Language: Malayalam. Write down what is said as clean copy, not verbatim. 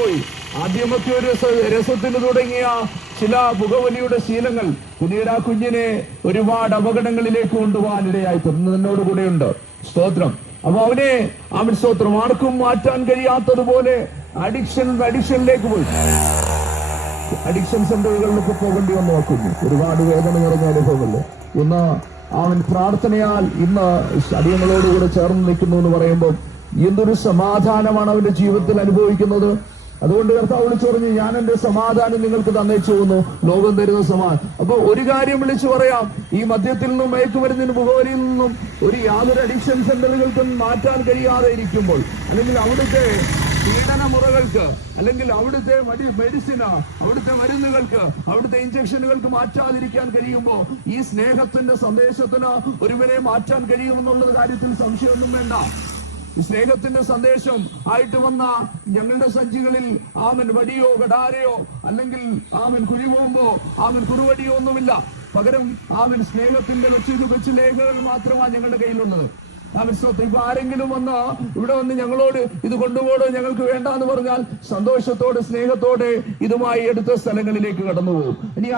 പോയി. ആദ്യമൊക്കെ ഒരു രസത്തിന് തുടങ്ങിയ ചില പുകവലിയുടെ ശീലങ്ങൾ പിന്നീട് ആ കുഞ്ഞിനെ ഒരുപാട് അപകടങ്ങളിലേക്ക് കൊണ്ടുപോകാൻ ഇടയായി. എന്നോട് കൂടെയുണ്ട്. സ്തോത്രം. അപ്പൊ അവൻ സ്തോത്രം ആർക്കും മാറ്റാൻ കഴിയാത്തതുപോലെ അഡിക്ഷനിലേക്ക് പോയി. അഡിക്ഷൻ സെന്ററുകളിലൊക്കെ പോകേണ്ടി വന്നു ആ കുഞ്ഞ്. ഒരുപാട് വേദന നിറഞ്ഞ അനുഭവമല്ലേ. ഇന്ന് അവൻ പ്രാർത്ഥനയാൽ ഇന്ന് അടിയങ്ങളോടുകൂടെ ചേർന്ന് നിൽക്കുന്നു എന്ന് പറയുമ്പോൾ എന്തൊരു സമാധാനമാണ് അവന്റെ ജീവിതത്തിൽ അനുഭവിക്കുന്നത്. അതുകൊണ്ട് കർത്താവ് വിളിച്ചു പറഞ്ഞു, ഞാൻ എന്റെ സമാധാനം നിങ്ങൾക്ക് തന്നേച്ചു പോകുന്നു, ലോകം തരുന്ന സമാധാനം. അപ്പൊ ഒരു കാര്യം വിളിച്ചു പറയാം, ഈ മദ്യത്തിൽ നിന്നും മയക്കുമരുന്നിനും പുകവലിയിൽ നിന്നും യാതൊരു അഡിക്ഷൻ സെന്ററുകൾക്കും മാറ്റാൻ കഴിയാതെ ഇരിക്കുമ്പോൾ, അല്ലെങ്കിൽ അവിടുത്തെ പീഡനമുറകൾക്ക്, അല്ലെങ്കിൽ അവിടുത്തെ മെഡിസിന്, അവിടുത്തെ മരുന്നുകൾക്ക്, അവിടുത്തെ ഇഞ്ചക്ഷനുകൾക്ക് മാറ്റാതിരിക്കാൻ കഴിയുമ്പോ ഈ സ്നേഹത്തിന്റെ സന്ദേശത്തിന് ഒരുവരെ മാറ്റാൻ കഴിയുമെന്നുള്ളത് കാര്യത്തിൽ സംശയമൊന്നും വേണ്ട. ഈ സ്നേഹത്തിന്റെ സന്ദേശം ആയിട്ട് വന്ന ഞങ്ങളുടെ സഞ്ചികളിൽ വടിയോ കടാരയോ അല്ലെങ്കിൽ കുഴിബോംബോ കുറുവടിയോ ഒന്നുമില്ല. പകരം സ്നേഹത്തിന്റെ കൊച്ചു ലേഖകൾ മാത്രമാണ് ഞങ്ങളുടെ കയ്യിലുള്ളത്. ഇപ്പൊ ആരെങ്കിലും ഇവിടെ വന്ന് ഞങ്ങളോട് ഇത് കൊണ്ടുപോകണോ, ഞങ്ങൾക്ക് വേണ്ട എന്ന് പറഞ്ഞാൽ സന്തോഷത്തോടെ സ്നേഹത്തോടെ ഇതുമായി എടുത്ത സ്ഥലങ്ങളിലേക്ക് കടന്നുപോകും. ഇനി